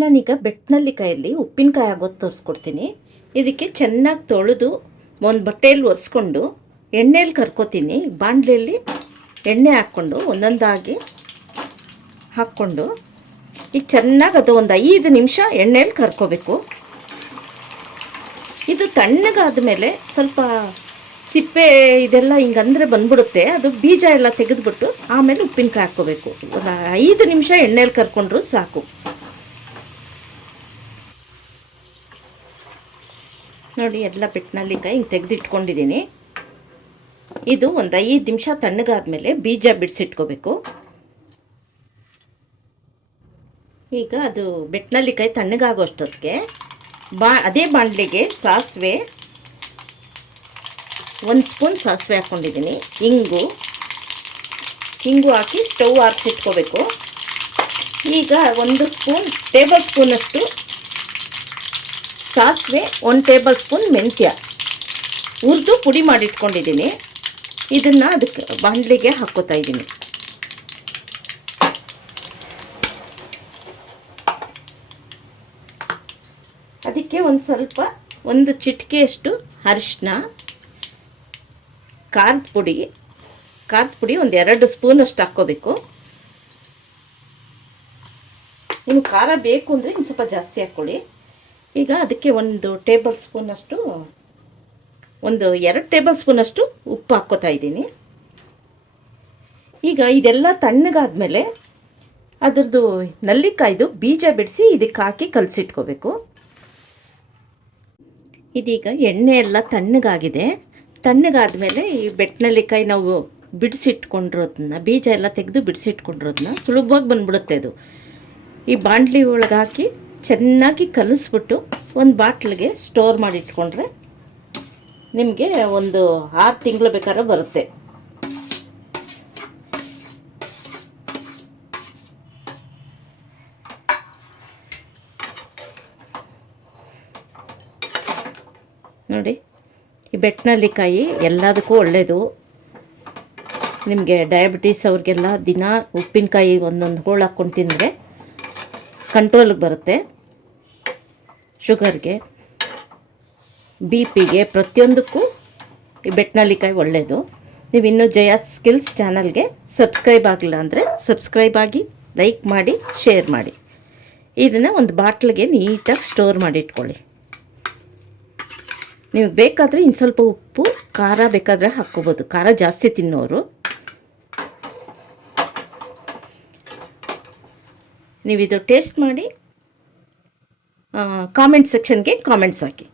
ನಾನೀಗ ಬೆಟ್ಟನಲ್ಲಿಕಾಯಲ್ಲಿ ಉಪ್ಪಿನಕಾಯಿ ಆಗೋದು ತೋರಿಸ್ಕೊಡ್ತೀನಿ. ಇದಕ್ಕೆ ಚೆನ್ನಾಗಿ ತೊಳೆದು ಒಂದು ಬಟ್ಟೆಯಲ್ಲಿ ಒರೆಸ್ಕೊಂಡು ಎಣ್ಣೆಯಲ್ಲಿ ಕರ್ಕೋತೀನಿ. ಬಾಣಲೆಯಲ್ಲಿ ಎಣ್ಣೆ ಹಾಕ್ಕೊಂಡು ಒಂದೊಂದಾಗಿ ಹಾಕ್ಕೊಂಡು ಈಗ ಚೆನ್ನಾಗಿ ಅದು ಒಂದು ಐದು ನಿಮಿಷ ಎಣ್ಣೆಯಲ್ಲಿ ಕರ್ಕೋಬೇಕು. ಇದು ತಣ್ಣಗಾದ ಮೇಲೆ ಸ್ವಲ್ಪ ಸಿಪ್ಪೆ ಇದೆಲ್ಲ ಹಿಂಗಂದ್ರೆ ಬಂದ್ಬಿಡುತ್ತೆ. ಅದು ಬೀಜ ಎಲ್ಲ ತೆಗೆದುಬಿಟ್ಟು ಆಮೇಲೆ ಉಪ್ಪಿನಕಾಯಿ ಹಾಕ್ಕೋಬೇಕು. ಒಂದು ಐದು ನಿಮಿಷ ಎಣ್ಣೆಯಲ್ಲಿ ಕರ್ಕೊಂಡ್ರು ಸಾಕು. ನೋಡಿ ಎಲ್ಲ ಬೆಟ್ಟನಲ್ಲಿಕಾಯಿ ಹಿಂಗೆ ತೆಗೆದಿಟ್ಕೊಂಡಿದ್ದೀನಿ. ಇದು ಒಂದು ಐದು ನಿಮಿಷ ತಣ್ಣಗಾದ್ಮೇಲೆ ಬೀಜ ಬಿಡಿಸಿಟ್ಕೋಬೇಕು. ಈಗ ಅದು ಬೆಟ್ಟನಲ್ಲಿಕಾಯಿ ತಣ್ಣಗಾಗೋಷ್ಟೊತ್ತಿಗೆ ಬಾ ಅದೇ ಬಾಣಲಿಗೆ ಸಾಸಿವೆ, ಒಂದು ಸ್ಪೂನ್ ಸಾಸಿವೆ ಹಾಕ್ಕೊಂಡಿದ್ದೀನಿ ಇಂಗು ಹಿಂಗು ಹಾಕಿ ಸ್ಟವ್ ಆರಿಸಿಟ್ಕೋಬೇಕು. ಈಗ ಒಂದು ಸ್ಪೂನ್ ಟೇಬಲ್ ಸ್ಪೂನಷ್ಟು ಸಾಸಿವೆ, ಒಂದು ಟೇಬಲ್ ಸ್ಪೂನ್ ಮೆಂತ್ಯ. ಹುರಿದು ಪುಡಿ ಮಾಡಿಟ್ಕೊಂಡಿದ್ದೀನಿ. ಇದನ್ನು ಅದಕ್ಕೆ ಬಾಂಡ್ಲಿಗೆ ಹಾಕೋತಾ ಇದ್ದೀನಿ. ಅದಕ್ಕೆ ಒಂದು ಸ್ವಲ್ಪ, ಒಂದು ಚಿಟಿಕೆಯಷ್ಟು ಅರಿಶಿನ ಖಾರದ ಪುಡಿ. ಖಾರದ ಪುಡಿ ಒಂದು ಎರಡು ಸ್ಪೂನಷ್ಟು ಹಾಕ್ಕೋಬೇಕು. ನಿಮ್ಗೆ ಖಾರ ಬೇಕು ಅಂದರೆ ಇನ್ನು ಸ್ವಲ್ಪ ಜಾಸ್ತಿ ಹಾಕ್ಕೊಳ್ಳಿ. ಈಗ ಅದಕ್ಕೆ ಒಂದು ಟೇಬಲ್ ಸ್ಪೂನಷ್ಟು ಒಂದು ಎರಡು ಟೇಬಲ್ ಸ್ಪೂನಷ್ಟು ಉಪ್ಪು ಹಾಕ್ಕೋತಾ ಇದ್ದೀನಿ. ಈಗ ಇದೆಲ್ಲ ತಣ್ಣಗಾದ್ಮೇಲೆ ಅದರದ್ದು ನಲ್ಲಿಕಾಯ್ದು ಬೀಜ ಬಿಡಿಸಿ ಇದಕ್ಕೆ ಹಾಕಿ ಕಲಸಿಟ್ಕೋಬೇಕು. ಇದೀಗ ಎಣ್ಣೆ ಎಲ್ಲ ತಣ್ಣಗಾಗಿದೆ. ತಣ್ಣಗಾದ್ಮೇಲೆ ಈ ಬೆಟ್ಟನಲ್ಲಿಕಾಯಿ ನಾವು ಬಿಡಿಸಿಟ್ಕೊಂಡಿರೋದನ್ನ ಬೀಜ ಎಲ್ಲ ತೆಗೆದು ಬಿಡಿಸಿಟ್ಕೊಂಡಿರೋದನ್ನ ಸುಲಭವಾಗಿ ಬಂದ್ಬಿಡುತ್ತೆ ಅದು. ಈ ಬಾಣಲಿ ಒಳಗೆ ಹಾಕಿ ಚೆನ್ನಾಗಿ ಕಲಿಸ್ಬಿಟ್ಟು ಒಂದು ಬಾಟ್ಲಿಗೆ ಸ್ಟೋರ್ ಮಾಡಿ ಇಟ್ಕೊಂಡ್ರೆ ನಿಮಗೆ ಒಂದು ಆರು ತಿಂಗಳು ಬೇಕಾದ್ರೆ ಬರುತ್ತೆ. ನೋಡಿ, ಈ ಬೆಟ್ಟನಲ್ಲಿಕಾಯಿ ಎಲ್ಲದಕ್ಕೂ ಒಳ್ಳೆಯದು ನಿಮಗೆ ಡಯಾಬಿಟೀಸ್ ಅವ್ರಿಗೆಲ್ಲ ದಿನ ಉಪ್ಪಿನಕಾಯಿ ಒಂದೊಂದು ಹೋಳು ಹಾಕ್ಕೊಂಡು ತಿಂದರೆ ಕಂಟ್ರೋಲಿಗೆ ಬರುತ್ತೆ. ಶುಗರ್ಗೆ ಬಿ ಪಿಗೆ ಪ್ರತಿಯೊಂದಕ್ಕೂ ಈ ಬೆಟ್ಟನಲ್ಲಿಕಾಯಿ ಒಳ್ಳೆಯದು ನೀವು ಇನ್ನೂ ಜಯ ಸ್ಕಿಲ್ಸ್ ಚಾನಲ್ಗೆ ಸಬ್ಸ್ಕ್ರೈಬ್ ಆಗಿಲ್ಲ ಅಂದರೆ ಸಬ್ಸ್ಕ್ರೈಬ್ ಆಗಿ ಲೈಕ್ ಮಾಡಿ ಶೇರ್ ಮಾಡಿ. ಇದನ್ನು ಒಂದು ಬಾಟ್ಲಿಗೆ ನೀಟಾಗಿ ಸ್ಟೋರ್ ಮಾಡಿ ಇಟ್ಕೊಳ್ಳಿ. ನೀವು ಬೇಕಾದರೆ ಇನ್ನು ಸ್ವಲ್ಪ ಉಪ್ಪು, ಖಾರ ಬೇಕಾದರೆ ಹಾಕ್ಕೋಬೋದು. ಖಾರ ಜಾಸ್ತಿ ತಿನ್ನೋರು. ನೀವು ಇದು ಟೇಸ್ಟ್ ಮಾಡಿ ಕಾಮೆಂಟ್ ಸೆಕ್ಷನ್ಗೆ ಕಾಮೆಂಟ್ಸ್ ಹಾಕಿ.